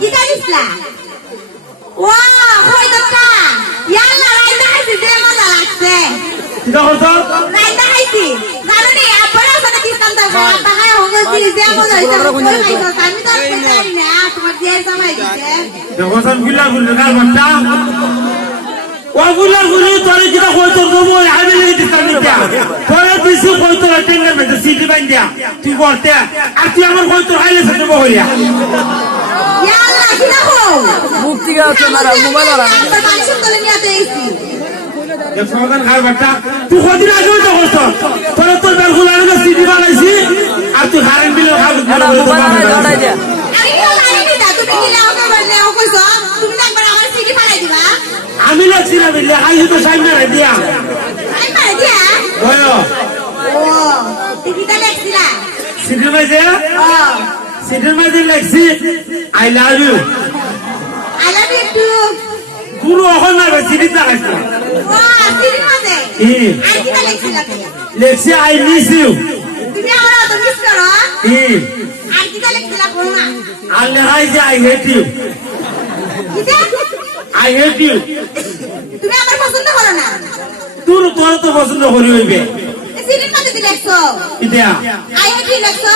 কি জানিসলা ওয়া কই দক্কা ইয়াল্লা রাইদা হাইছি দে মজা লাগছে কিটা করছো রাইদা হাইছি জানোনি আব্বার সাথে দিতাম তো আব্বা হাই হগছি দে মজা হইছে কই খাইছো আমি তো জানি না তোমার দিয়ে সময় দিতে দেখো সাম গুলা গুলা কাল বাচ্চা ও গুলা গুলি তোরে কিটা কইতো গো আমি লাগি দিতাম নিতা তোরে বিসু কইতো টেন্ডার মধ্যে সিটি বান্দিয়া তুই করতে আর তুই আমার কইতো আইলে সাথে বহরিয়া ইয়াল্লা কি দেখো মুক্তি গাছে মারা মোবাইল আর আব্বার মানুষ তোলে নিতে আইছি এক সমাধান কাল বাচ্চা তুই কদিন আগে তো করতো তোরে তোর বেলগুলা না সিটি বানাইছি আর তুই হারেন বিলে খাবি মোবাইল আর জড়াই দে আমি তো জানি না তুমি কি লাও কে বললে ও কইছো তুমি একবার আমার সিটি ফালাই দিবা আমি লাগছি না বিলে আইছি তো সামনে রে দিয়া আমি মার দিয়া ওয়ো ও টিকিটা লেখছিলা সিটি মাঝে ও সিটির মাঝে লেখছি I love you I love you too কোন এখন না সিটি দেখাইছি ও সিটি মাঝে আই টিকিটা লেখছিলা লেখছি আই মিস ইউ তুমি আমার তো মিস করো আই টিকিটা লেখছিলা কোন না আর লেখাইছি আই হেট ইউ কিটা আই হেট ইউ তুমি আমার পছন্দ করো না তোর তোর তো পছন্দ করি হইবে সিটির মাঝে লেখছো কিটা আই হেট ইউ লেখছো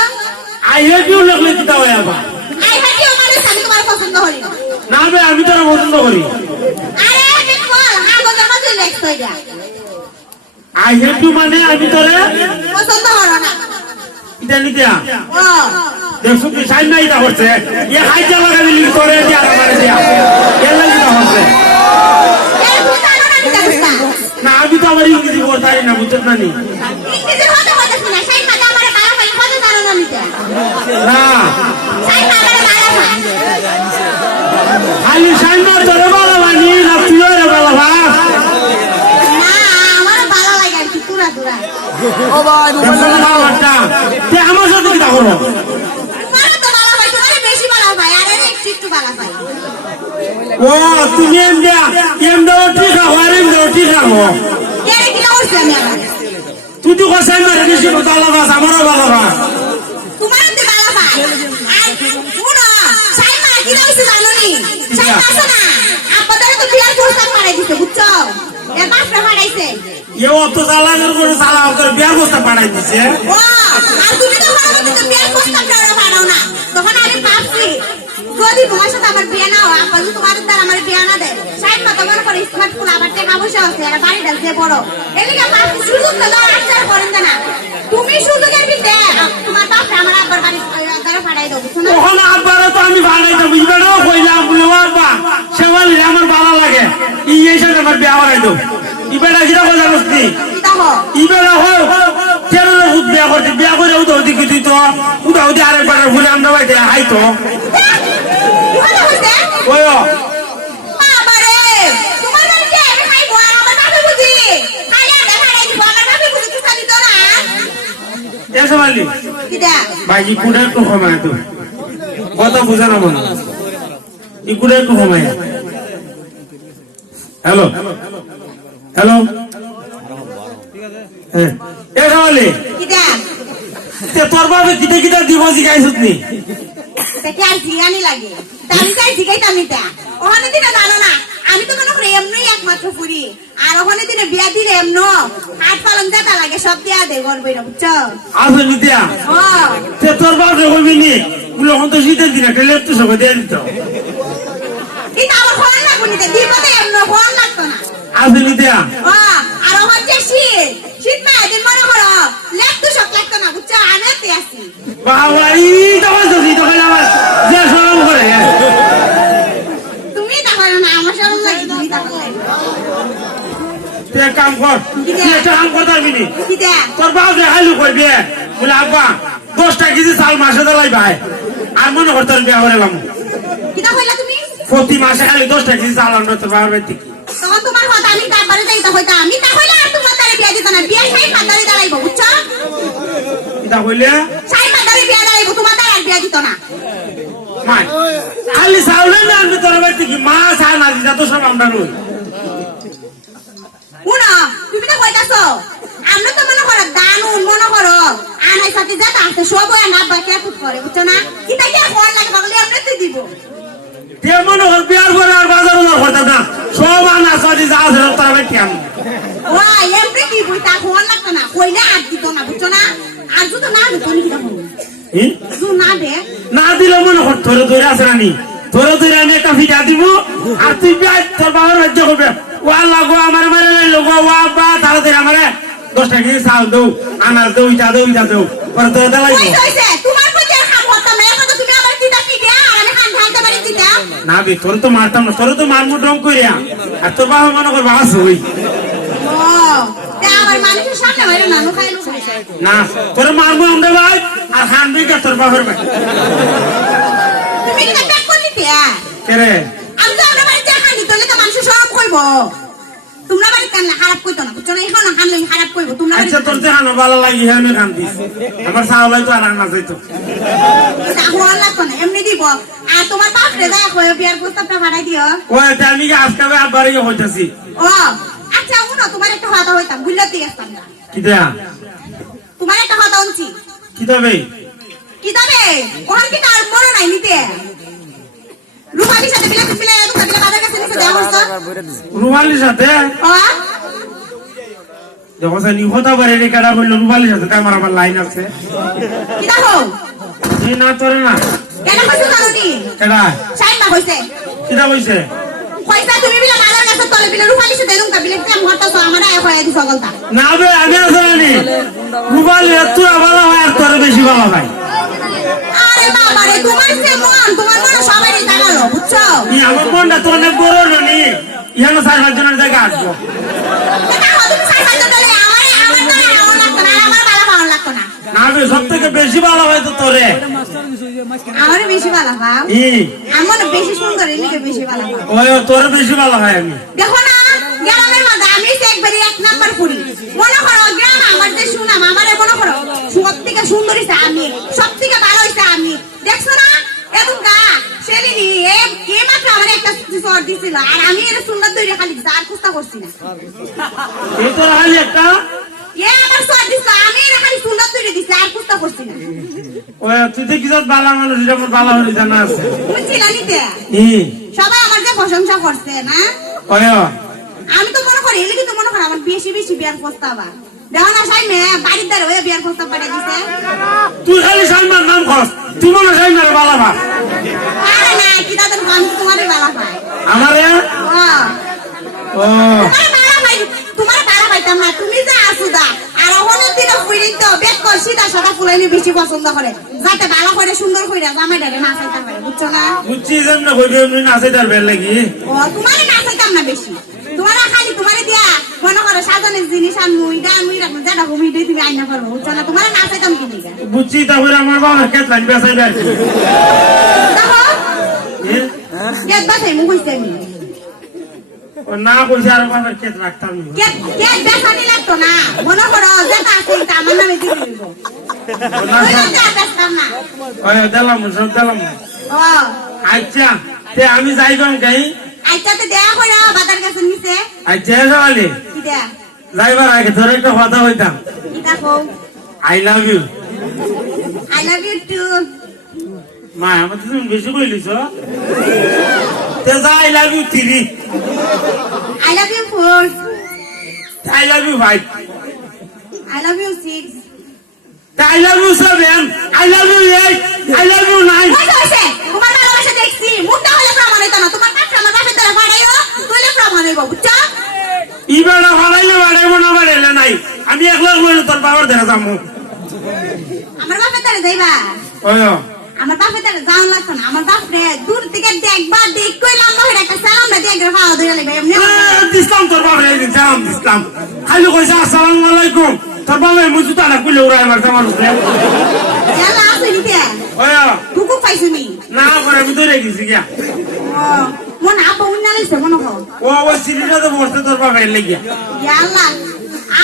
আই হেট ইউ লেখলে কিটা হয় আবার আই হেট ইউ মানে আমি তোমার পছন্দ করি না না বে আমি তোর পছন্দ করি আরে বিকল কাগজের মাঝে লেখছো এটা আই হেট ইউ মানে আমি তোরে পছন্দ করো না কিটা নিতা ও দেখছো কি সাইন নাই তা করছে এ হাইজা লাগা দিলি তোরে দিয়া আমারে দিয়া এর লাগি তা করছে এই তুমি জানো না কি জানিস না আমি তো আমার ইংরেজি পড়তাই না বুঝছ না নি ইংরেজি হতে হতে না সাইন মাঝে আমার কালা ফাইল কত জানো না নিতে না সাইন মাঝে কালা ফাইল খালি সাইন না তোরে বালা বানি না তুই রে বালা বা না আমার ভালো লাগে আর কি পুরা পুরা ও ভাই মোবাইল দেখছো না বাচ্চা তে আমার সাথে কি করো তোমার তো ভালো পাই তোমার বেশি ভালো পাই আর একটু ভালো পাই ও তুমি এম দাও ঠিক আছে এম দাও ঠিক আছে এর কি করছ আমি আবার তুই তো কসাই মারে বেশি বালা বাস আমারও বালা বা তোমার তো ভালো পাই আর শুনো সাইন মা কি হইছে জানো নি সাইন মাসো না আপনাদের তো বিয়ার প্রস্তাব পাঠাই দিতে বুঝছো এর বাপরা পাঠাইছে এ অত চালাকের করে চালা করে বিয়ার বস্তা পাঠাই দিছে ও আর তুমি তো ভালো তো বিয়ার প্রস্তাব পাঠাও না তখন আমি ভাবছি যদি তোমার সাথে আমার বিয়ে না হয় আপা যদি তোমার দ্বারা আমার বিয়ে না দেয় সাইড মতো মনে করে স্মার্ট ফুল আবার টাকা পয়সা আছে আর বাড়িটা যে বড় এদিকে ভাবছি সুযোগ তো দেওয়ার আশ্চর্য করেন না তুমি সুযোগের বিদে তোমার বাপরা আমার আব্বার বাড়ি দ্বারা পাঠাই দেবো শোনো তখন আব্বারে তো আমি ভাড়াই দেবো ইবেরও কইলাম বলে ও আব্বা সেওয়ালি আমার ভালো লাগে এই সাথে আমার বিয়া করাই দেবো ইবেরা কিরা কথা বলছি দেখো ইবেরা হয় কেন বিয়া করছি বিয়া করে উদাও দিকে তুই তো উদাও দিয়ে আরেকবার ভুলে আমরা বাড়িতে হাই তো ভালো হইছে ওই বাবা রে তোমার বাড়ি যে আমি খাইবো আর আমার বাপে বুঝি খাইলে আমি খাইলে দিব আমার বাপে বুঝি কিছু দিত না এসে মালি কিটা ভাই ইকুটা একটু কমায় তো কথা বুঝা না মনে ইকুটা একটু কমায় হ্যালো হ্যালো এসে মালি কিটা তোর বাবা কিটা কিটা দিব জিগাইছত নি দেখে আর জিগানি লাগে তাই তাই জিগাইতাম নিতা ওখানে দিনে জানো না আমি তো মনে করি এমনি একমাত্র পুরি আর ওখানে দিনে বিয়া দিলে এমন হাত পালন যেটা লাগে সব দিয়া দে গর্বই না বুঝছো আসলে নিতিয়া ও তোর বাবা কইবি নি বলে হন তো শীতের দিনে টেলে একটু সবাই দিয়ে দিত কিন্তু আমার ফোন লাগবো নিতে দিব তো এমন ফোন লাগতো না আসলে নিতিয়া ও আর হচ্ছে শীত শীত মা দিন মনে করো লেপ তো সব লাগতো না বুঝছো আমি এতে আসি বাবা ই তো বলছি তো কইলা আমার যে শরম করে তুমি তা করো না আমার সরম লাগে তুমি তা করো তুই এক কাম কর তুই একটা কাম করতে পারবি নি কিটা তোর বাবা যে হাইলু কইবি বলে আব্বা 10টা কেজি চাল মাসে দিলাই ভাই আর মনে কর তোর বিয়া করালাম কিটা কইলা তুমি প্রতি মাসে খালি 10টা কেজি চাল আনবে তোর বাবার বাড়ি থেকে তখন তোমার কথা আমি তারপরে যাইতা হইতা আমি তা হইলে আর তোমার তারে বিয়া দিত না বিয়া সাই মাদারে দাঁড়াইবো বুঝছো এটা কইলে সাই মাদারে বিয়া দাঁড়াইবো তোমার তারে আর বিয়া দিত না মাই খালি চাল না আনবে তোর বাড়ি থেকে মাছ আর না দিতা তো সব আমরা রই উনা তুমি তো কইতাছো আমরা তো মনে করো দান মনে করো আনাই সাথে যেটা আছে সব ওই না বাকি ফুট করে বুঝছো না কিটা কি ফোন লাগে বলে এমনিতে দিব যে মনে কর বিয়ার পরে আর বাজার করতাম না সব আনা সরি যা আছে তার ভাই কেন ওই এমনি কি বইতা ফোন লাগতো না কইলে আর দিত না বুঝছো না আর যদি না দিত নি কিটা বলবো যদি না দে না দিলে মনে কর ধরে ধরে আছে রানি ধরে ধরে আমি একটা ফিটা দিব আর তুই বিয়ার তোর বাবার রাজ্য করবে ওয়া লাগো আমার মারে লগো ওয়া বা তাড়াতাড়ি আমারে 10 টাকা দিয়ে চাল দাও আনাজ দাও ইটা দাও পরে তো দালাই কই কইছে তোমার কই যে খাম হতাম না এখন তো তুমি আমার কিটা কি দে আর আমি খান খাইতে পারি কি দে না বে তোর তো মারতাম না তোর তো মারমু ডং কইরা আর তোর বাবা মনে কর বাস হই ও তে আমার মানুষের সামনে বাইরে নানু খাই না তোর মারমু আমরা ভাই আর খান বিকা তোর বাবার ভাই তুমি কি ব্যাক করলি তে কেরে আমি তো আমরা বাড়িতে খানি তোলে তো মানুষ সব কইবো তোমরা বাড়িতে কান খারাপ কইতো না বুঝছো না এখন খান লই খারাপ কইবো তোমরা আচ্ছা তোর যে হানো ভালো লাগি হ্যাঁ আমি খান দিস আমার সাওলাই তো আর না যাইতো হওয়ার লাগতো না এমনি দিব আর তোমার বাপ রে যায় কই বিয়ার প্রস্তাবটা পাঠাই দিও ওই এটা আমি আজকে আবারই হইতাছি ও আচ্ছা উনো তোমার একটা কথা হইতাম বুঝলে তুই আসতাম না কি দেয়া তোমার একটা কথা হচ্ছি কি দেবে কি যাবে ওখান কি তার মনে নাই নিতে রুমালির সাথে বিলে বাজার কাছে নিতে দেওয়া হইতো রুমালির সাথে ও যখন সে নিহতা বারে রে কাটা বলল রুমালির সাথে আমার আবার লাইন আছে কি দেখো এই না তোরে না কেন কইছো জানো নি কেডা সাইমা কইছে কিটা কইছে কইছা তুমি বিলে বাজার কাছে তলে বিলে রুমালির সাথে এরকম বিলে তেম হতাছো আমার আয়া কইয়া দিছো গলতা না বে আমি আসলানি রুমালি তুই ভালো হয় আর তোর বেশি ভালো হয় আরে বাবা রে তোমার মন সবাই জানালো বুঝছো ই আমার মনটা তো অনেক বড় ননি ইয়ানো 4-5 জনের জায়গা আসবো এটা হয়তো সাইকেল চলে আমার তো এমন লাগতো না আমার ভালো ভালো লাগতো না না বে সব থেকে বেশি ভালো হয় তো তোরে আমার বেশি ভালো পাও ই আমার বেশি সুন্দর এলিকে বেশি ভালো পাও ওই তোর বেশি ভালো হয় আমি দেখো না গ্রামের মধ্যে আমি তো একবারই 1 নাম্বার করি মনে করো গ্রাম আমার যে সুনাম আমারে মনে করো সব থেকে সুন্দর হইছে আমি সব থেকে ভালো হইছে আমি দেখছো না এত গা সেলিনি এ মাত্র আমার একটা সর দিছিল আর আমি এর সুন্দর তৈরি খালি আর কুস্তা করছি না এই তোর হালি একটা এ আমার সর দিছিল আমি এর খালি সুন্দর তৈরি দিছি আর কুস্তা করছি না ওই তুই তো কি বালা মানুষ এটা আমার বালা হয়ে জানা আছে বুঝছিলা নিতে ই সবাই আমার যে প্রশংসা করছে না ওই আমি তো মনে করি এলে কিন্তু মনে করি আমার বেশি বিয়ার প্রস্তাব দেখো না সাইমে বাড়ির দ্বারা হয়ে বিয়ার প্রস্তাব পাঠিয়ে দিছে তুই খালি সাইমার নাম খস তুই মনে সাইমার বালা ভাব আরে না কি তাদের আমি তোমারই বালা পাই আমারে ও তোমার বালা পাইতাম না তুমি যে আসু দা আর অহনের দিনে ফুইরিন তো বেক কর সিধা সাদা ফুলাইনি বেশি পছন্দ করে যাতে ভালো করে সুন্দর করে জামাই ডারে না চাইতে পারে বুঝছো না বুঝছি যেন না কইবে এমনি নাচে তার বেল লাগি ও তোমারে না চাইতাম না বেশি তোমারা খালি তোমারে দিয়া মনে করো সাজানের জিনিস আর মুই রাখবো যেটা ঘুমি দিয়ে তুমি আইনা পারবো বুঝছো না তোমারে না চাইতাম কি নিকা বুঝছি তারপরে আমার বাবা কেতলান বেসাইবে আর কি দেখো কেত বাসাই মুখ হইছে আমি ও না কইছে আর বাবার কেত রাখতাম কেত বেসানি লাগতো না মনে করো যেটা আছে এটা আমার নামে দিয়ে দিব বেসতাম না ওই দিলাম সব দিলাম ও আচ্ছা তে আমি যাই গম গাই আচ্ছা তো দেয়া করে বাজার কাছে নিছে আচ্ছা সকালে কি দেয়া যাইবার আগে তোর একটা কথা হইতাম কি দেখো I love you I love you two মা আমার তুমি বেশি কইলিস তে যা I love you 3 I love you 4 I love you 5 I love you 6 I love you 7 I love you 8 I love you 9 কই হইছে তোমার ভালোবাসা দেখছি মুখটা হলে প্রমাণ হইতো না তোমার কাছে আমার বাপের দ্বারা ফাড়াইও তুইলে প্রমাণ হইব বুঝছো ইবাড়া ফাড়াইলে বাড়াইবো না বাড়াইলে নাই আমি একলা বলে তোর বাবার ধরে যাবো আমার বাপের দ্বারা যাইবা ওই আমার বাপের দ্বারা যাওয়া লাগতো না আমার বাপ রে দূর থেকে দেখবা দেখ কই লম্বা হয়ে একটা সালাম না দিয়ে একবার খাওয়া ধরে লাগবে এমনি দিসলাম তোর বাবার এই সালাম দিসলাম খালি কইছে আসসালামু আলাইকুম তোর বাবা মুজু তারা কইলে উড়াই মার তোমার উপরে ইয়ালা আসে নিতে ওই কুকু পাইছুনি না করে আমি ধরে গেছি গিয়া মন আপা উন্না লাইছে মনে কর ও সিরিটা তো বসতে তোর বাবা এলে গিয়া ইয়ালা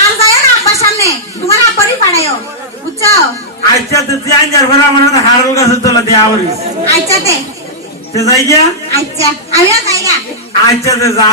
আর যায় না আব্বার সামনে তোমার আব্বারই পাড়ায়ও বুঝছো আচ্ছা তো তুই আইনার পরে আমার হাতে হাড়ের কাছে তোলা দেয়া হরিস আচ্ছা তে যাই গিয়া আচ্ছা আমিও যাই গা আচ্ছা যা